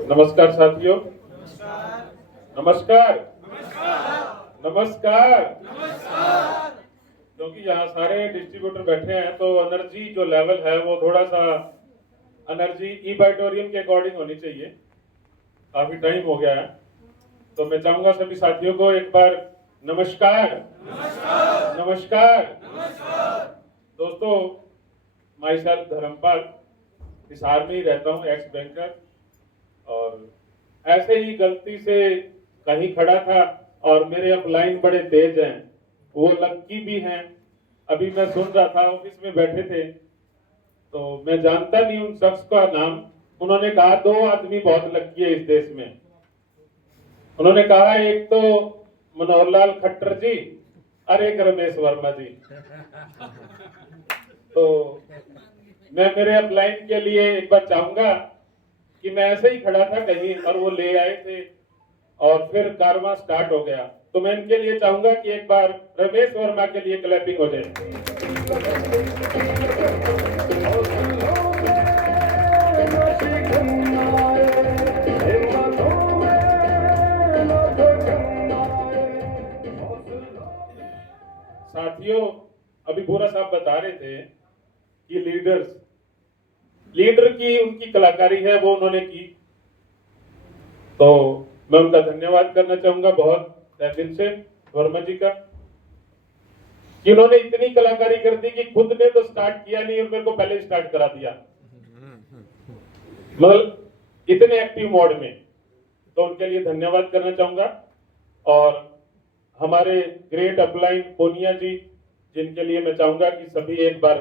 नमस्कार साथियों। नमस्कार। नमस्कार। क्योंकि यहाँ सारे डिस्ट्रीब्यूटर बैठे हैं तो एनर्जी जो लेवल है वो थोड़ा सा एनर्जी ई-बाइटोरियम के अकॉर्डिंग होनी चाहिए। काफी टाइम हो गया है तो मैं चाहूंगा सभी साथियों को एक बार नमस्कार। नमस्कार। नमस्कार। दोस्तों, माई सेल्फ धर्मपाल, हिसार में ही रहता हूँ, एक्स बैंकर, और ऐसे ही गलती से कहीं खड़ा था और मेरे अपलाइन बड़े तेज हैं, वो लक्की भी हैं। अभी मैं सुन रहा था, ऑफिस में बैठे थे तो मैं जानता नहीं उन शख्स का नाम। उन्होंने कहा 2 आदमी बहुत लक्की है इस देश में। उन्होंने कहा एक तो मनोहर लाल खट्टर जी और एक रमेश वर्मा जी। तो मैं मेरे अपलाइन के लिए एक बार चाहूंगा कि मैं ऐसे ही खड़ा था कहीं और वो ले आए थे और फिर कारवां स्टार्ट हो गया। तो मैं इनके लिए चाहूंगा कि एक बार रमेश वर्मा के लिए क्लैपिंग हो जाए। साथियों, अभी बोरा साहब बता रहे थे कि लीडर की उनकी कलाकारी है वो उन्होंने की, तो मैं उनका धन्यवाद करना चाहूंगा बहुत दिल से वर्मा जी का, कि उन्होंने इतनी कलाकारी कर दी कि खुद ने तो स्टार्ट किया नहीं और मेरे को पहले स्टार्ट करा दिया, मतलब इतने एक्टिव मोड में। तो उनके लिए धन्यवाद करना चाहूंगा। और हमारे ग्रेट अपलाइन पोनिया जी, जिनके लिए मैं चाहूंगा कि सभी एक बार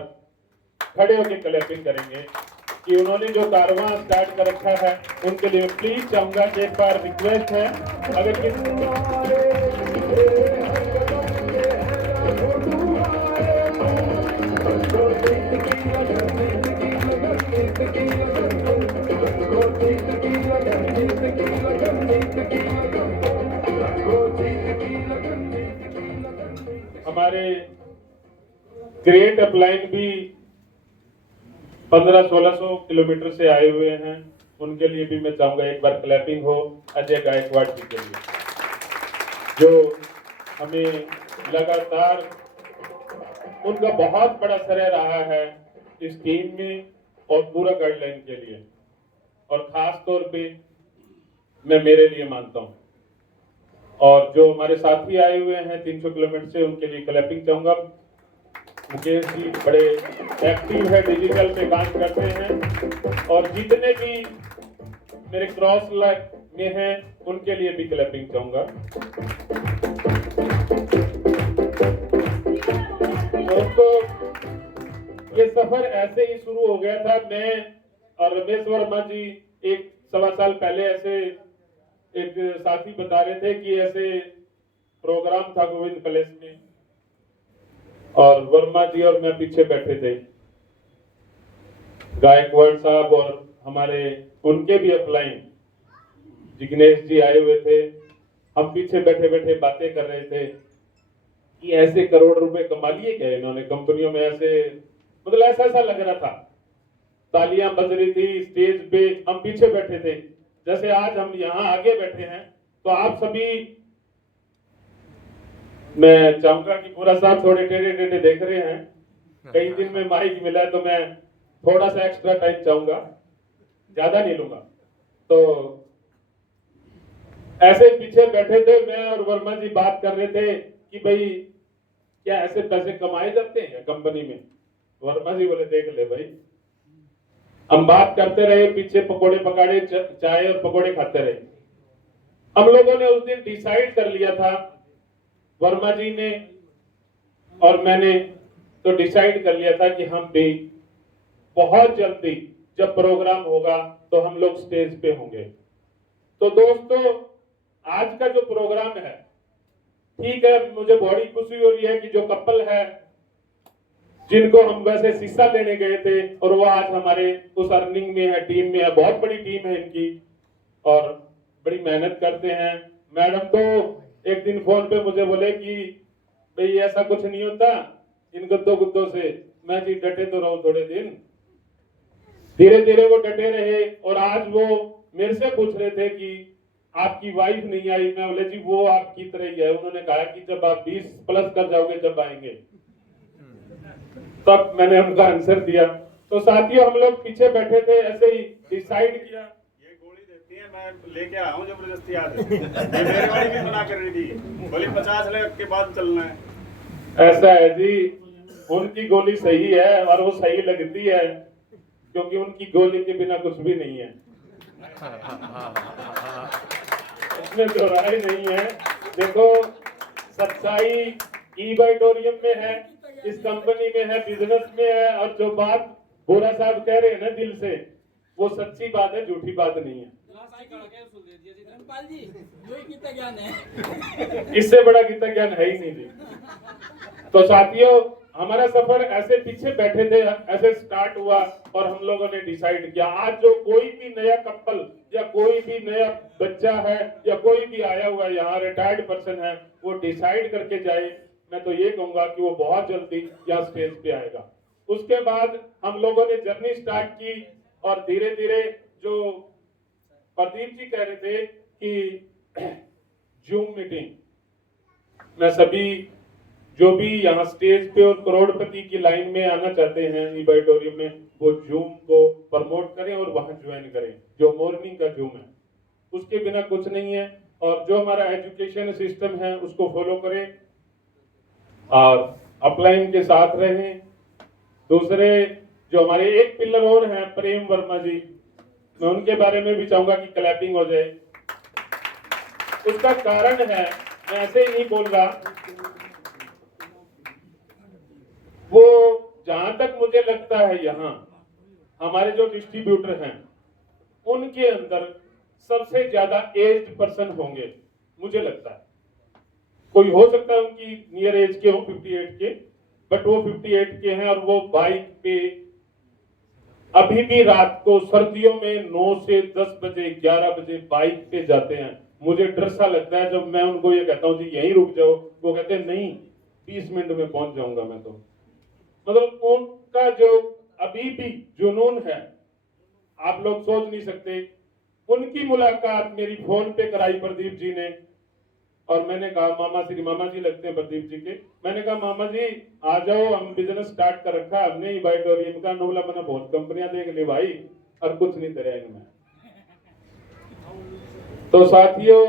खड़े होकर क्लैपिंग करेंगे कि उन्होंने जो कारवां स्टार्ट कर रखा है, उनके लिए प्लीज चाहूंगा कि एक बार रिक्वेस्ट है, अगर हमारे ग्रेट अपलाइन भी 1500-1600 किलोमीटर से आए हुए हैं, उनके लिए भी मैं चाहूंगा एक बार क्लैपिंग हो अजय गायकवाड़ जी के लिए, जो हमें लगातार उनका बहुत बड़ा श्रेय रहा है इस टीम में और पूरा गाइडलाइन के लिए, और खास तौर पे मैं मेरे लिए मानता हूं। और जो हमारे साथी आए हुए हैं 300 किलोमीटर से, उनके लिए क्लैपिंग चाहूंगा। मुकेश जी बड़े एक्टिव है, डिजिटल पे काम करते हैं, और जितने भी मेरे क्रॉस लाइन में हैं उनके लिए भी क्लैपिंग चाहूंगा। दोस्तों, ये सफर ऐसे ही शुरू हो गया था। मैं और रमेश वर्मा जी 1-1.25 साल पहले ऐसे एक साथी बता रहे थे कि ऐसे प्रोग्राम था गोविंद पैलेस में, और वर्मा जी और मैं पीछे बैठे थे। गायकवाड़ साहब और हमारे उनके भी अपलाइन जिग्नेश जी आए हुए थे। हम पीछे बैठे बैठे बातें कर रहे थे कि ऐसे करोड़ रुपए कमा लिए क्या इन्होंने कंपनियों में, ऐसे मतलब ऐसा लग रहा था। तालियां बज रही थी स्टेज पे, हम पीछे बैठे थे। जैसे आज हम यहाँ आगे बैठे हैं तो आप सभी, मैं चाहूंगा कि पूरा साहब थोड़े टेढ़े टेढ़े देख रहे हैं, कई दिन में माइक मिला है तो मैं थोड़ा सा एक्स्ट्रा टाइम चाहूंगा, ज्यादा नहीं लूंगा। तो ऐसे पीछे बैठे थे, मैं और वर्मा जी बात कर रहे थे कि भाई क्या ऐसे पैसे कमाए जाते हैं कंपनी में। वर्मा जी बोले देख ले भाई। हम बात करते रहे, पीछे पकोड़े पकाड़े चाय और पकोड़े खाते रहे। हम लोगों ने उस दिन डिसाइड कर लिया था, वर्मा जी ने और मैंने तो डिसाइड कर लिया था कि हम भी बहुत जल्दी जब प्रोग्राम होगा तो हम लोग स्टेज पे होंगे। तो दोस्तों, आज का जो प्रोग्राम है, ठीक है, मुझे बड़ी खुशी हो रही है कि जो कपल है जिनको हम वैसे शीशा लेने गए थे और वो आज हमारे उस अर्निंग में है, टीम में है। बहुत बड़ी टीम है इनकी और बड़ी मेहनत करते हैं। मैडम तो एक दिन फोन पे मुझे बोले कि भाई ऐसा कुछ नहीं होता इन गुद्दों से। मैं जी डटे तो रहूं थोड़े दिन, धीरे धीरे वो डटे रहे और आज वो मेरे से पूछ रहे थे कि आपकी वाइफ नहीं आई। मैं बोले जी वो आपकी तरह ही है। उन्होंने कहा कि जब आप 20 प्लस कर जाओगे जब आएंगे। तब मैंने उनका आंसर दिया। तो साथियों हम लोग पीछे बैठे थे, ऐसे ही डिसाइड किया। ये गोली देती है, मैं लेके आया हूँ जबरदस्ती आज। ये मेरी वाली भी मना कर रही थी, बोली 50 लाख के बाद चलना है। ऐसा है जी, उनकी गोली सही है और वो सही लगती है, क्योंकि उनकी गोली के बिना कुछ भी नहीं है, इसमें दो राय नहीं है। देखो सच्चाई ई-बाइटोरियम में है, इस कंपनी में है, बिजनेस में है, और जो बात बोरा साहब कह रहे हैं ना दिल से, वो सच्ची बात है, झूठी बात नहीं है। इससे बड़ा गीता ज्ञान है ही नहीं जी। तो साथियों हमारा सफर ऐसे पीछे बैठे थे, ऐसे स्टार्ट हुआ और हम लोगों ने डिसाइड किया आज जो कोई भी नया कपल या कोई भी नया बच्चा है या कोई भी आया हुआ यहाँ रिटायर्ड पर्सन है, वो डिसाइड करके जाए, मैं तो ये कहूंगा कि वो बहुत जल्दी यहाँ स्टेज पे आएगा। उसके बाद हम लोगों ने जर्नी स्टार्ट की और धीरे धीरे जो प्रदीप जी कह रहे थे कि जूम मीटिंग, मैं सभी जो भी यहाँ स्टेज पे और करोड़पति की लाइन में आना चाहते हैं ई-बाइटोरियम में, वो जूम को प्रमोट करें और वहां ज्वाइन करें। जो मॉर्निंग का जूम है उसके बिना कुछ नहीं है, और जो हमारा एजुकेशन सिस्टम है उसको फॉलो करें और अपलाइन के साथ रहें। दूसरे जो हमारे एक पिलर और हैं प्रेम वर्मा जी, मैं उनके बारे में भी चाहूंगा कि क्लैपिंग हो जाए। उसका कारण है, मैं ऐसे ही नहीं बोल रहा, वो जहां तक मुझे लगता है यहाँ हमारे जो डिस्ट्रीब्यूटर हैं उनके अंदर सबसे ज्यादा एज्ड पर्सन होंगे, मुझे लगता है। कोई हो सकता है उनकी नियर एज के हो 58 के, बट वो 58 के हैं और वो बाइक पे अभी भी रात को सर्दियों में 9 से 10 बजे 11 बजे बाइक पे जाते हैं। मुझे डर सा लगता है जब मैं उनको ये कहता हूँ जी यहीं रुक जाओ, वो कहते हैं नहीं 20 मिनट में पहुंच जाऊंगा मैं। तो मतलब उनका जो अभी भी जुनून है आप लोग सोच नहीं सकते। उनकी मुलाकात मेरी फोन पे कराई प्रदीप जी ने, और मैंने कहा मामा जी लगते हैं प्रदीप जी के, मैंने कहा मामा जी आ जाओ, हम बिजनेस स्टार्ट कर रखा है हमने ई-बाइटोरियम का। बोला मैंने बहुत कंपनियां देख ली भाई और कुछ नहीं तेरे इनमें। तो साथियों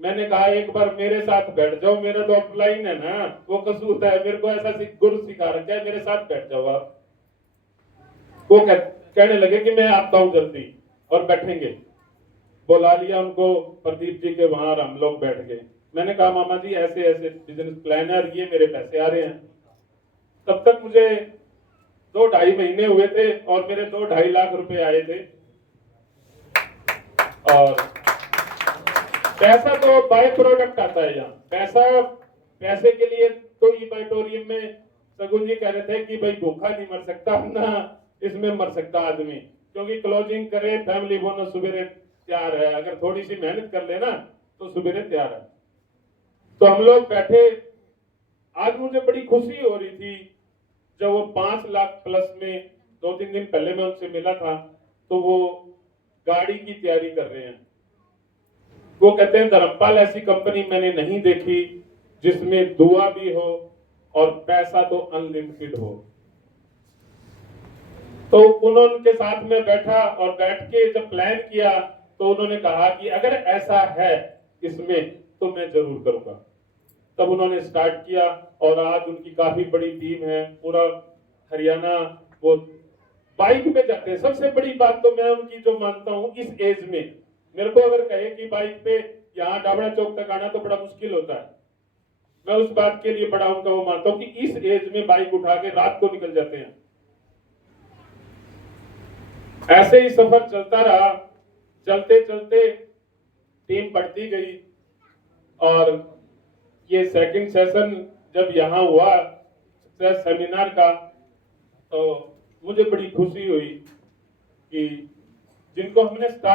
मैंने कहा एक बार मेरे साथ बैठ जाओ, मेरा तो अपलाइन है ना, वो कसूर है, मेरे को ऐसा गुरु सिखा रखा है, मेरे साथ बैठ जाओ आप। वो कहने लगे कि मैं आता हूं जल्दी, और बैठेंगे। बुला लिया उनको प्रदीप जी के वहां और हम लोग बैठ गए। मैंने कहा मामा जी ऐसे ऐसे बिजनेस प्लान है और ये मेरे पैसे आ रहे हैं। तब तक मुझे 2-2.5 महीने हुए थे और मेरे 2-2.5 लाख रुपए आए थे। और पैसा तो बाय प्रोडक्ट आता है यहाँ, पैसे के लिए तो ई-बाइटोरियम में सगुन जी कह रहे थे कि भाई भूखा नहीं मर सकता ना इसमें मर सकता आदमी, क्योंकि क्लोजिंग करे फैमिली बोनस सुबेरे तैयार है, अगर थोड़ी सी मेहनत कर लेना तो सुबेरे तैयार है। तो हम लोग बैठे, आज मुझे बड़ी खुशी हो रही थी जब वो 5 लाख प्लस में 2-3 दिन पहले मैं उनसे मिला था, तो वो गाड़ी की तैयारी कर रहे हैं। वो कहते हैं धर्मपाल ऐसी कंपनी मैंने नहीं देखी जिसमें दुआ भी हो और पैसा तो अनलिमिटेड हो। तो उन्होंने साथ में बैठा और बैठ के जब प्लान किया तो उन्होंने कहा कि अगर ऐसा है इसमें तो मैं जरूर करूंगा। तब उन्होंने स्टार्ट किया और आज उनकी काफी बड़ी टीम है, पूरा हरियाणा वो बाइक पे जाते हैं। सबसे बड़ी बात तो मैं उनकी जो मानता हूं, इस एज में मेरे को अगर कहे कि बाइक पे यहाँ डाबड़ा चौक तक आना तो बड़ा मुश्किल होता है, मैं उस बात के लिए बड़ा उनका वो मानता हूं कि इस एज में बाइक उठा के रात को निकल जाते हैं। ऐसे ही सफर चलता रहा, चलते चलते टीम बढ़ती गई और ये सेकंड सेशन जब यहाँ हुआ सेमिनार का, तो मुझे बड़ी खुशी हुई कि जिनको हमने स्टार्ट